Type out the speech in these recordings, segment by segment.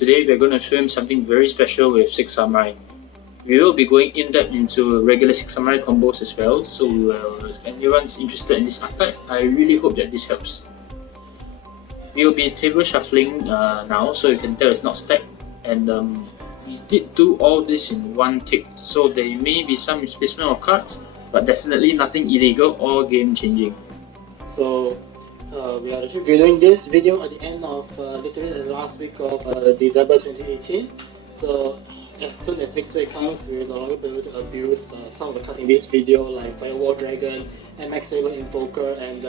Today we're going to show him something very special with 6 Samurai. We will be going in depth into regular 6 Samurai combos as well, so if anyone's interested in this archetype, I really hope that this helps. We will be table shuffling now, so you can tell it's not stacked, and we did do all this in one tick, so there may be some misplacement of cards, but definitely nothing illegal or game changing. So we are actually videoing this video at the end of literally the last week of December 2018. So as soon as next week comes, we will no longer be able to abuse some of the cards in this video, like Firewall Dragon, and Max Saber Invoker, and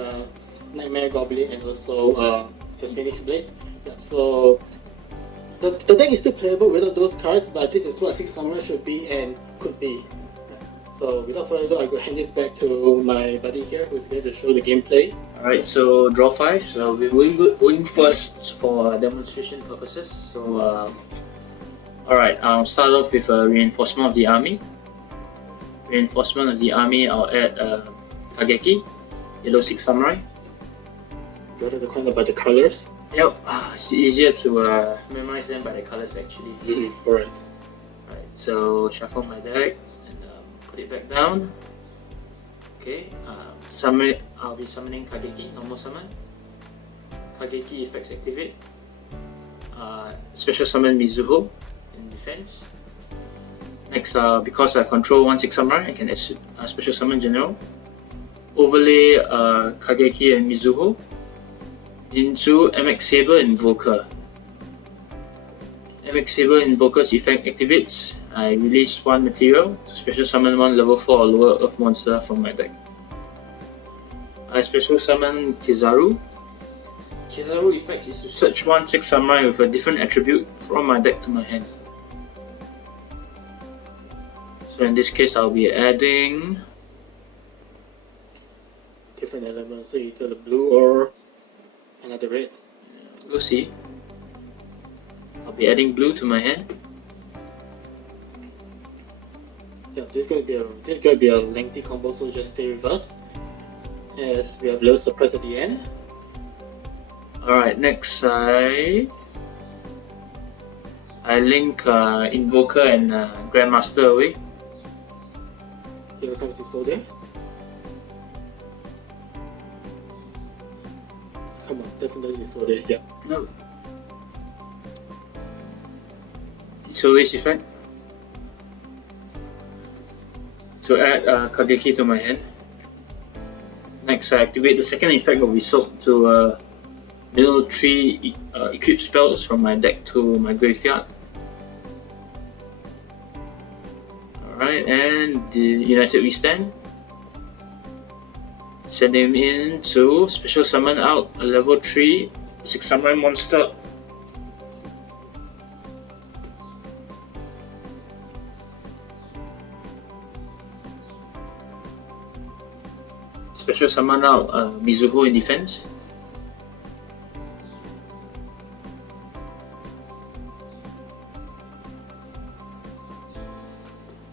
Nightmare Goblin, and also the Phoenix Blade. Yeah, so the deck is still playable without those cards, but this is what 6 Samurai should be and could be. So without further ado, I will hand this back to my buddy here, who's going to show the gameplay. Alright, so draw 5. So we're going first for demonstration purposes. So alright, I'll start off with a reinforcement of the army. Reinforcement of the army, I'll add Kageki, yellow 6 Samurai. Go to the corner by the colors. Yep, it's easier to memorize them by the colors actually. Alright. Alright, so shuffle my deck. Put it back down. Okay, I'll be summoning Kageki, normal summon. Kageki effects activate. Special summon Mizuho in defense. Next, because I control 1 6 Samurai, I can special summon General. Overlay Kageki and Mizuho into MX Saber Invoker. MX Saber Invoker's effect activates. I release 1 material to special summon 1 level 4 or lower earth monster from my deck. I special summon Kizaru. Kizaru effect is to search 1 6 Samurai with a different attribute from my deck to my hand. So in this case, I'll be adding different elements, so either the blue or another red. We'll see. I'll be adding blue to my hand. Yeah, this is going to be a lengthy combo, so just stay with us, as we have a little surprise at the end. Alright, next I link Invoker and Grandmaster away. Here comes Isolde. Come on, definitely Isolde, yeah. No. Isolde's effect. To add Kageki to my hand. Next, I activate the second effect of Isolde to mill 3 equip spells from my deck to my graveyard. Alright, and the United We Stand. Send him in to special summon out a level 3 6 Samurai monster. Special summon out Mizuho in defense.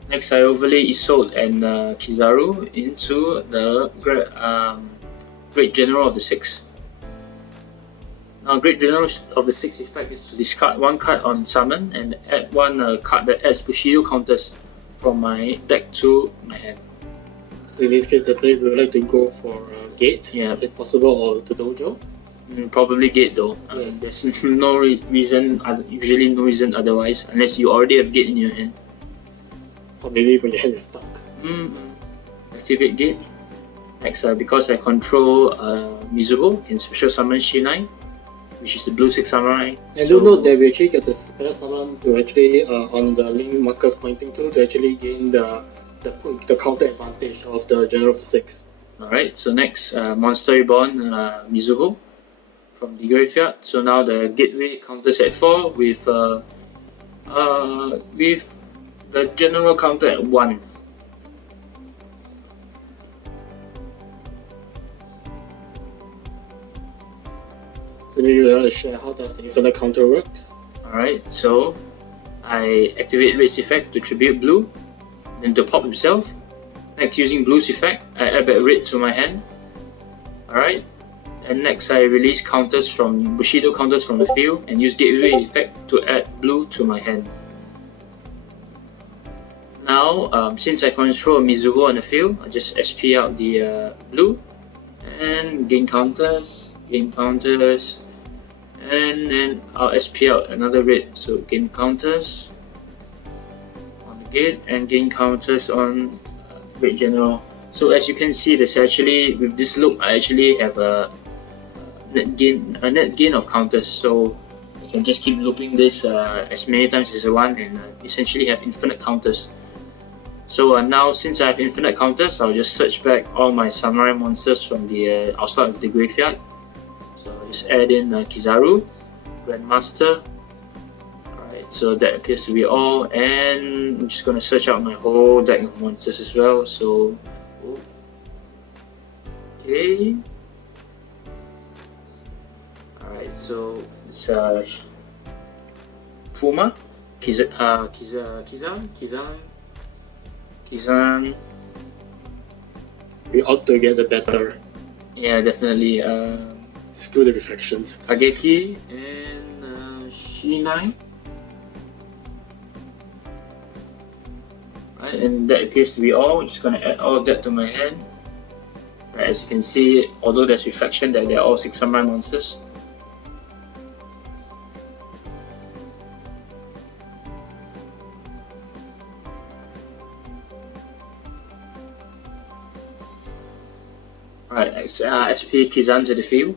Next, I overlay Isolde and Kizaru into the Great General of the 6. Now, Great General of the 6 effect is to discard 1 card on summon and add 1 card that adds Bushido counters from my deck to my hand. So in this case, definitely we would like to go for Gate, yeah, if possible, or the Dojo. Probably Gate though. Yes. There's no reason, usually no reason otherwise, unless you already have Gate in your hand. Or maybe when your hand is stuck. Activate Gate. Next, because I control Mizuho, can special summon Shinai, which is the blue 6 Samurai. And do note that we actually get the special summon to actually, on the link markers pointing to actually gain the counter advantage of the General of the 6. Alright, so next, Monster Reborn Mizuho from the graveyard. So now the gateway counters at 4 with the general counter at 1. So maybe you want to share how does the infinite counter works? Alright, so I activate Red's effect to tribute blue, then to pop himself. Next, using blue's effect, I add back red to my hand. Alright, And next I release counters from Bushido counters from the field and use gateway effect to add blue to my hand. Now, since I control Mizuho on the field, I just SP out the blue and gain counters, and then I'll SP out another red, so gain counters on the gate and gain counters on Great General. So as you can see, there's actually, with this loop, I actually have a net gain of counters, so you can just keep looping this as many times as you want and essentially have infinite counters. So now, since I have infinite counters, I'll just search back all my samurai monsters from the, I'll start with the graveyard. So I'll just add in Kizaru, Grandmaster. Alright, so that appears to be all, and I'm just going to search out my whole deck of monsters as well. So, okay. Alright, so it's Fuma, Kizan. We ought to get a better. Yeah, definitely. Screw the reflections. Kageki and Shinai. Right, and that appears to be all. I'm just gonna add all of that to my hand. Right, as you can see, although there's reflection, that they're all 6 samurai monsters. Alright, SP Kizan to the field.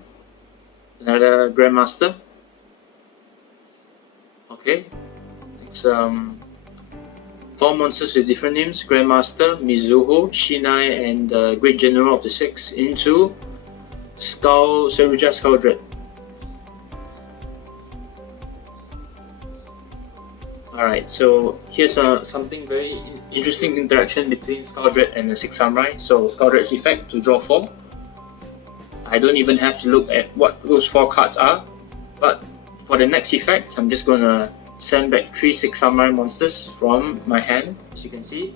Another Grandmaster. Okay. Next, 4 monsters with different names: Grandmaster, Mizuho, Shinai, and Great General of the 6 into Seruja Skull Dread. Alright, so here's something very interesting interaction between Skull Dread and the 6 Samurai. So Skull Dread's effect to draw 4. I don't even have to look at what those 4 cards are, but for the next effect, I'm just gonna send back 3 6 samurai monsters from my hand, as you can see,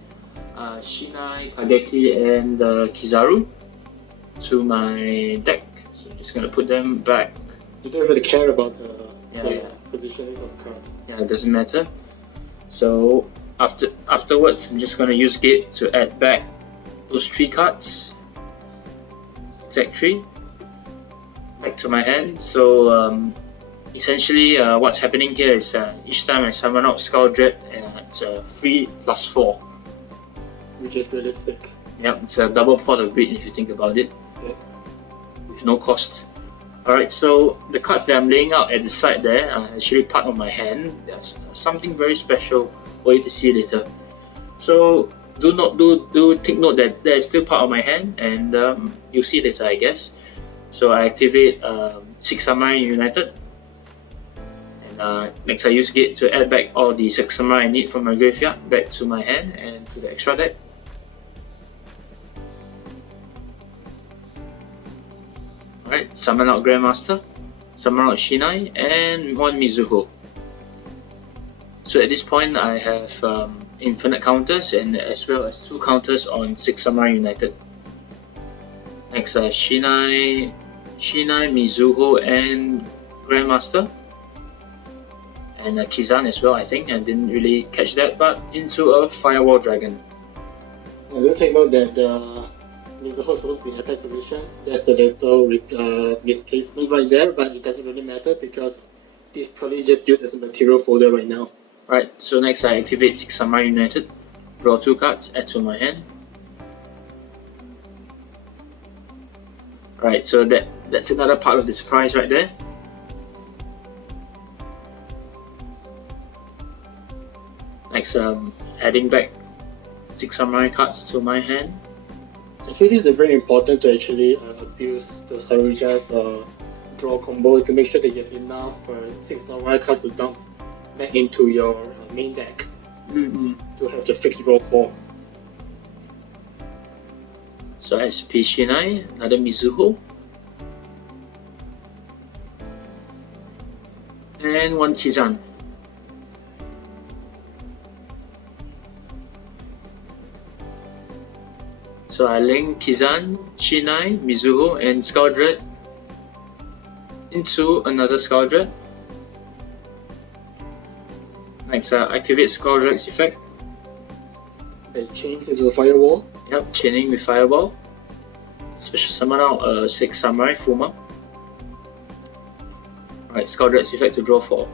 Shinai, Kageki, and Kizaru, to my deck. So I'm just gonna put them back. You don't really care about the positionings of cards. Yeah, it doesn't matter. So afterwards, I'm just gonna use Gate to add back those 3 cards, exact 3, back to my hand. So essentially, what's happening here is each time I summon out Skull Dread, it's a 3 + 4. Which is realistic. Yep, it's a double pot of greed if you think about it. Yep. With no cost. Alright, so the cards that I'm laying out at the side there are actually part of my hand. There's something very special for you to see later. So do take note that that is still part of my hand, and you'll see later, I guess. So I activate 6 Samurai United. Next I use Gate to add back all the 6 samurai I need from my graveyard back to my hand and to the extra deck. Alright, summon out Grandmaster, summon out Shinai, and 1 Mizuho. So at this point I have infinite counters and as well as 2 counters on 6 Samurai United. Next Shinai, Mizuho, and Grandmaster. And Kizan as well, I think. I didn't really catch that, but into a Firewall Dragon. I will take note that Mizuho is supposed to be in attack position. There's the little misplacement right there, but it doesn't really matter because this is probably just used as a material folder right now. Right, so next I activate 6 Samurai United, draw 2 cards, add to my hand. Right, so that's another part of the surprise right there. Next, adding back 6 samurai cards to my hand. Actually, this is very important to actually abuse the Saruja's draw combo to make sure that you have enough 6 samurai cards to dump back into your main deck to have the fixed draw 4. So SP Shinai, another Mizuho, and 1 Kizan. So I link Kizan, Shinai, Mizuho, and Skull Dread into another Skull Dread. Next, activate Skull Dread's effect. It changes into the firewall. Yep, chaining with Fireball. Special summon out 6 Samurai Fuma. Alright, Skull Dread's effect to draw 4.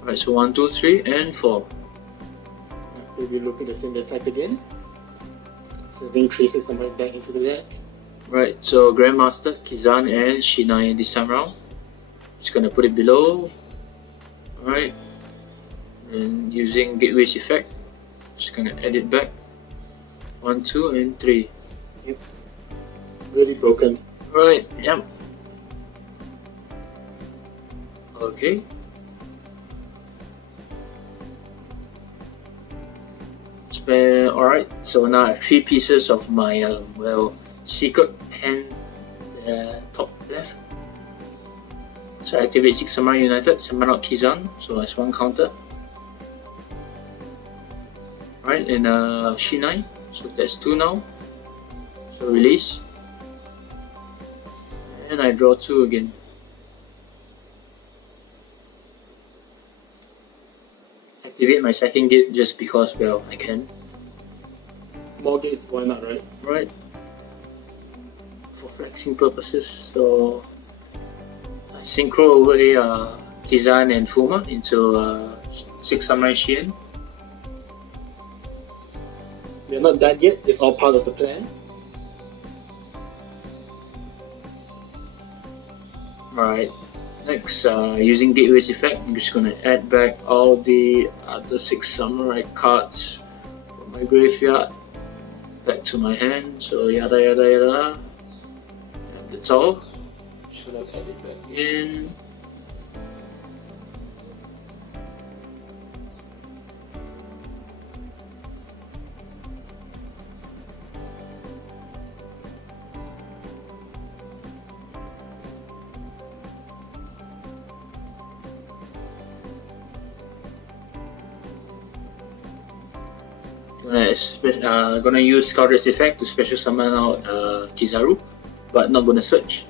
Alright, so 1, 2, 3, and 4. We'll be looking at the same effect again. So bring 3 6 samurai back into the deck. Right, so Grandmaster, Kizan, and Shinai this time around. Just gonna put it below. Alright. And using Gateway's effect, just gonna add it back. 1, 2, and 3. Yep. Really broken. Right, yep. Okay. Alright, so now I have 3 pieces of my secret hand top left. So I activate 6 Samurai United, summon out Kizan, so that's 1 counter. Alright, and Shinai, so that's 2 now. So release. And I draw 2 again. Activate my second gate just because, well, I can. More gates, why not, right? Right. For flexing purposes, so I synchro over a Kizan and Fuma into 6 Samurai Shien. We're not done yet, it's all part of the plan. Alright, next, using Gateway's effect, I'm just gonna add back all the other 6 Samurai cards from my graveyard back to my hand, so yada yada yada. And that's all. Just gonna add it back in. Gonna use Skull Dread's effect to special summon out Kizaru, but not gonna search.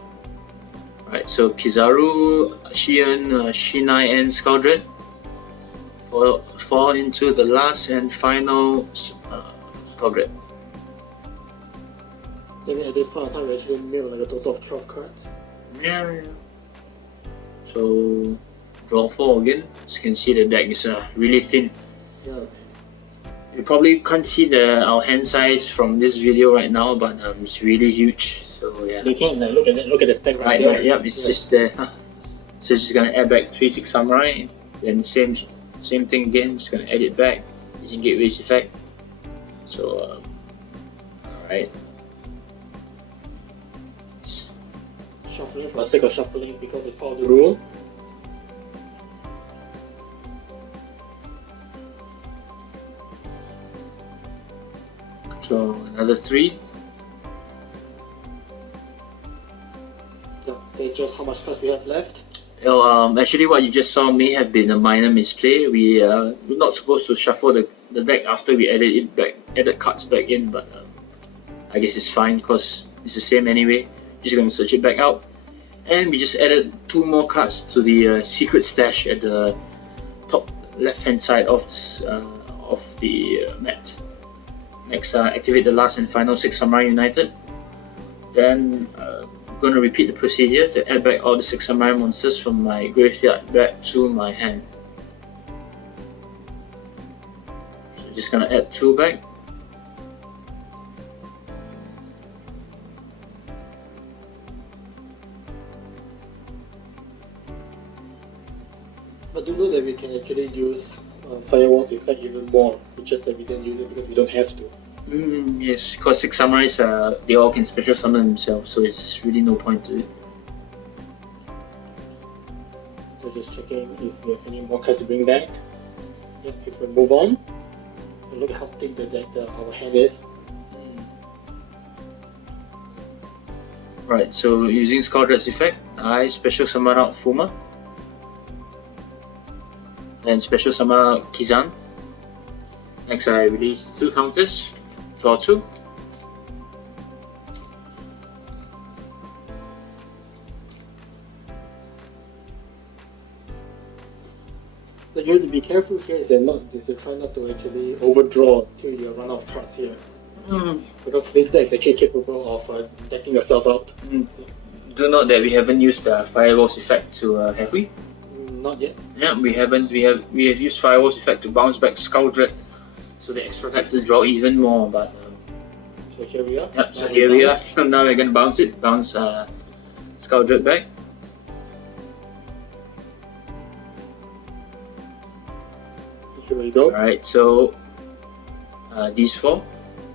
Right, so Kizaru, Shien, Shinai, and Skull Dread fall into the last and final Skull Dread. Then at this point of time, we actually mill like a total of 12 cards. Yeah. So draw 4 again. As you can see, the deck is really thin. Yeah. You probably can't see our hand size from this video right now, but it's really huge. So yeah. You can like, look at that. Look at the stack Right, there. right, yep, it's just there. So just gonna add back 3 6 Samurai, then same thing again. Just gonna add it back using Gateway's effect. So alright. Shuffling for the sake of shuffling because it's part of the rule. So another 3. Yeah, that's just how much cards we have left. Actually, what you just saw may have been a minor misplay. We're not supposed to shuffle the deck after we added cards back in, but I guess it's fine because it's the same anyway. Just gonna search it back out, and we just added 2 more cards to the secret stash at the top left hand side of the mat. Next, activate the last and final 6 Samurai United. Then I'm going to repeat the procedure to add back all the 6 Samurai monsters from my graveyard back to my hand. So just going to add 2 back. But do know that we can actually use Firewall's effect even more. It's just that we didn't use it because we don't have to. Yes, because 6 Samurais, they all can special summon themselves, so it's really no point to it. So just checking if we have any more cards to bring back. Yeah, if we move on, and look how thick our hand is. Right, so using Skull Dread's effect, I special summon out Fuma. Then special summon out Kizan. Next, I release 2 counters, draw 2. you have to be careful here is that to try not to actually overdraw till you run out of cards here. Because this deck is actually capable of decking yourself out. Do note that we haven't used the Firewall's effect to have we? Not yet. Yeah, we haven't. We have used Firewall's effect to bounce back Skull Dread, so the extra card to draw even more. But so here we are. yep. So here we are. Now we're gonna bounce Skull Dread back. Here we go. Alright, so these four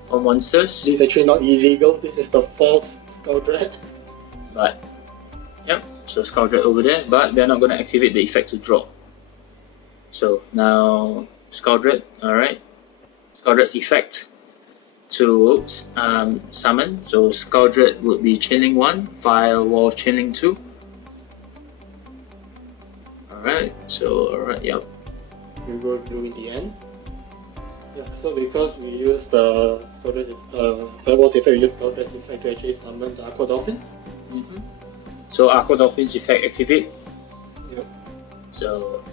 monsters. This is actually not illegal. This is the 4th Skull Dread. But yep, so Skull Dread over there, but we're not gonna activate the effect to draw. So now Skull Dread, alright. Skull Dread's effect to summon. So Skull Dread would be Chainlink 1, Firewall Chainlink 2. Alright, so alright, yep. We will do in the end. Yeah, so because we use the Skull Dread Firewall's effect, we use Skull Dread's effect to actually summon the Aqua Dolphin. So Aqua Dolphin's effect activate. Yep. So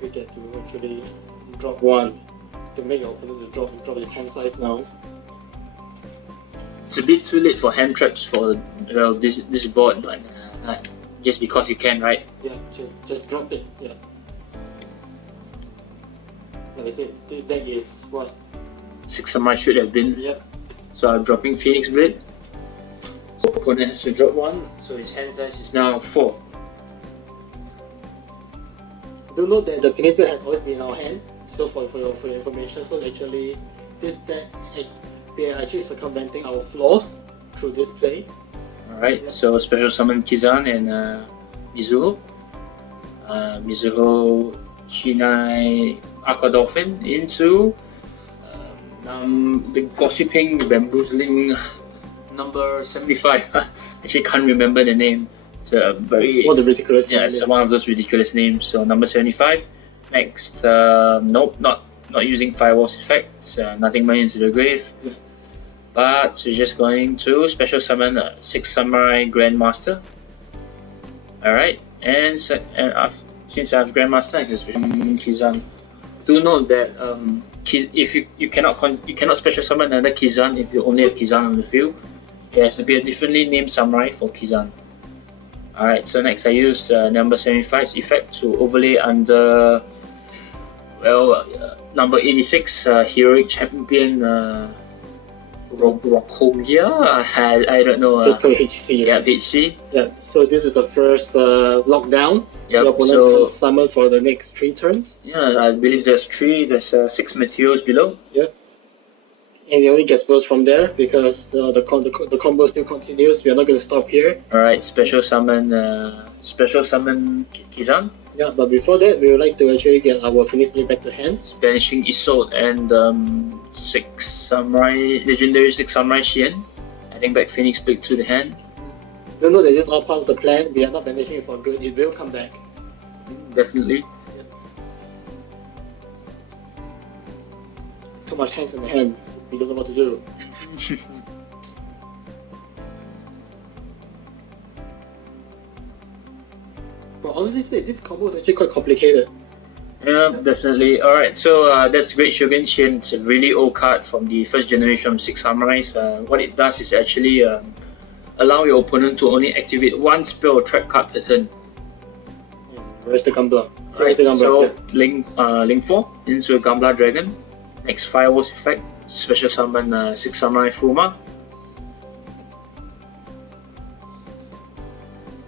we get to actually drop 1 to make your opponent drop his hand size now. it's a bit too late for hand traps for this board, but just because you can, right? Yeah, just drop it. Yeah. Like I said, this deck is what? 6 Samurai should have been. Yep. So I'm dropping Phoenix Blade. So opponent has to drop 1, so his hand size is now 4. Do note that the Phoenix Blade has always been in our hand. So for your information, so actually this deck we are actually circumventing our flaws through this play. Alright, Yep. so special summon Kizan and Mizuho. Mizuho, Shinai, Aqua Dolphin into the gossiping, bamboozling number 75. Actually can't remember the name. It's a very... What a ridiculous yeah, name, it's one of those ridiculous names. So number 75. Next, nope, not using Firewall's effects, nothing money into the grave. But we're just going to special summon 6 Samurai Grandmaster. Alright, and since I have Grandmaster, I can special summon Kizan. Do note that if you cannot special summon another Kizan if you only have Kizan on the field. It has to be a differently named Samurai for Kizan. Alright, so next I use number 75's effect to overlay under number 86 Heroic Champion Rokovia. I don't know. Just call it HC. Yeah, HC. Yeah. So this is the first lockdown. Yep, Your opponent so- can summon for the next 3 turns. Yeah, I believe there's 6 materials below. Yep. And it only gets worse from there because the combo still continues. We are not going to stop here. Alright, special summon Kizan, Yeah, but before that, we would like to actually get our Phoenix Blade back to hand. banishing Isolde and legendary 6 Samurai Shien, adding back Phoenix Blade to the hand. Don't know that this is all part of the plan. We are not banishing it for good. It will come back. Definitely. Too much hands in the hand. We don't know what to do. But honestly, this combo is actually quite complicated. Yeah, definitely. Alright, so that's Great Shogun Shin. It's a really old card from the first generation of 6 Samurais. What it does is actually allow your opponent to only activate 1 spell or trap card per turn. Where's the Gambler? Right, so Link 4 into a Gambler Dragon. Next Firewall's effect, special summon 6 Samurai Fuma.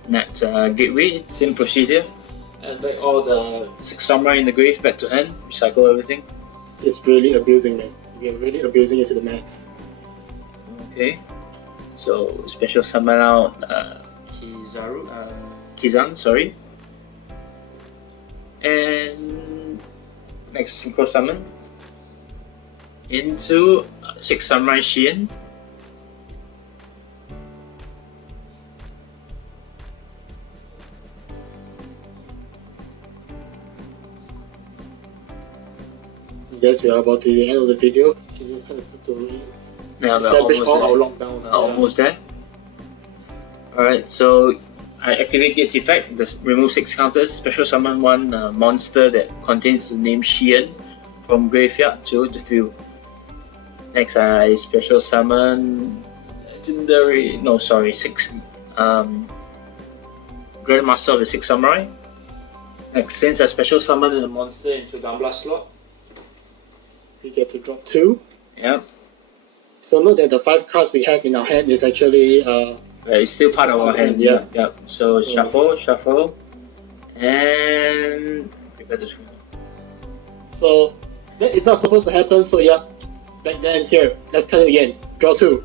Next Gateway, same procedure. Add back all the 6 Samurai in the grave back to hand, recycle everything. It's really abusing me. We are really abusing it to the max. Okay, so special summon out Kizan, sorry. And next synchro summon into 6 Samurai Shien. Yes, we are about to the end of the video. She just has to Yeah, establish all our there. lockdowns. Almost there. Alright, so I activate this effect, remove 6 counters, special summon one monster that contains the name Xian from graveyard to the field. Next, I special summon legendary, no sorry, 6 Grandmaster of the 6 Samurai. Next, since I special summon a monster into Gunblast slot, We get to drop 2. yeah, So note that the 5 cards we have in our hand is actually it's still part of our hand. Yeah. Yeah. So shuffle, and prepare the screen. so that is not supposed to happen. So yeah, back then here, let's cut it again. Draw 2.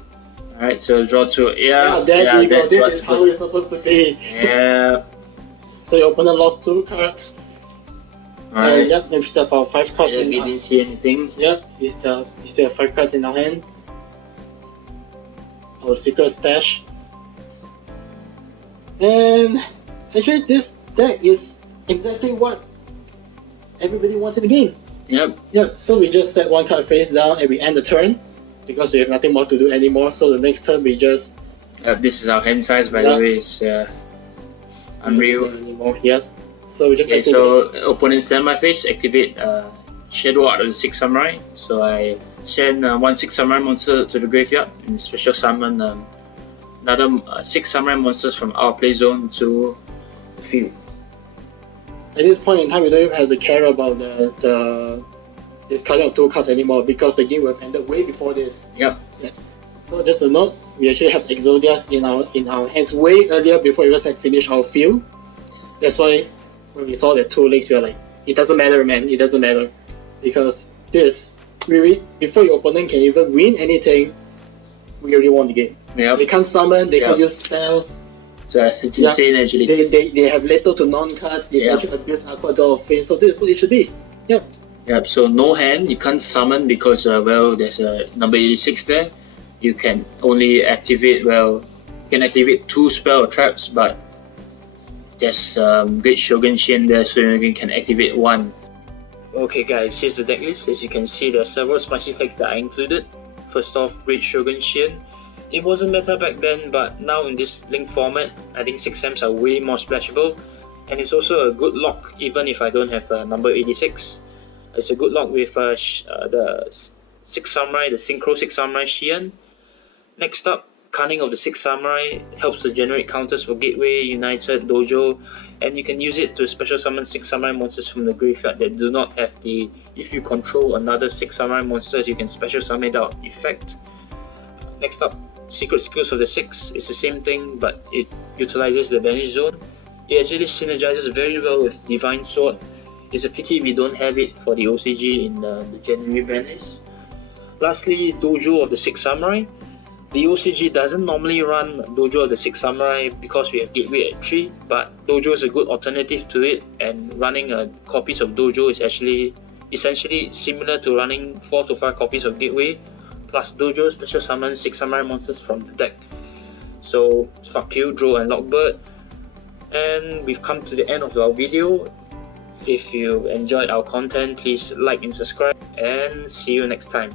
Alright, so draw 2. There you go. That's This what's is how it's supposed to be. Yeah. So your opponent lost 2 cards. Alright. Yep, we still have our 5 cards Yeah, in we our didn't see anything. Yep, we still have 5 cards in our hand. Our secret stash. And actually this deck is exactly what everybody wants in the game. Yep. Yep, so we just set 1 card face down and we end the turn because we have nothing more to do anymore. So the next turn we just This is our hand size, by the way. It's unreal. Anymore. Yep. So we just Okay, activate. so opponent standby phase, activate Shadow Art of the 6 Samurai. So I send 1 6 Samurai monster to the graveyard and special summon another 6 Samurai monsters from our play zone to the field. At this point in time, we don't even have to care about the discarding of 2 cards anymore because the game would have ended way before this. Yep. Yeah. So just to note, we actually have Exodias in our hands way earlier before we even had finished our field. That's why when we saw that 2 legs, we were like, it doesn't matter, man. It doesn't matter because this before your opponent can even win anything, we already won the game. Yep. They can't summon, they can't use spells. It's insane actually. They have little to none cards, they actually abuse Aqua Door of Fate, so this is what it should be. Yep. Yep, so no hand, you can't summon because, well, there's a number 86 there. You can only activate, you can activate 2 spell or traps, but there's Great Shogun Shin there, so you can activate 1. Okay guys, here's the deck list. As you can see, there are several spicy effects that are included. First off, Great Shogun Shin. It wasn't meta back then, but now in this link format, I think 6Ms are way more splashable. And it's also a good lock, even if I don't have number 86. It's a good lock with the 6 Samurai, the Synchro 6 Samurai Xian. Next up, Cunning of the 6 Samurai helps to generate counters for Gateway, United, Dojo, and you can use it to special summon 6 Samurai monsters from the graveyard that do not have the if you control another 6 Samurai monsters, you can special summon it out effect. Next up, Secret Skills of the 6 is the same thing, but it utilizes the Vanish Zone. It actually synergizes very well with Divine Sword. It's a pity we don't have it for the OCG in the January ban list. Lastly, Dojo of the 6 Samurai. The OCG doesn't normally run Dojo of the 6 Samurai because we have Gateway at 3, but Dojo is a good alternative to it, and running copies of Dojo is actually essentially similar to running 4 to 5 copies of Gateway, plus Dojo special summon 6 Samurai monsters from the deck. So fuck you, Droll and Lockbird. And we've come to the end of our video. If you enjoyed our content, please like and subscribe, and see you next time.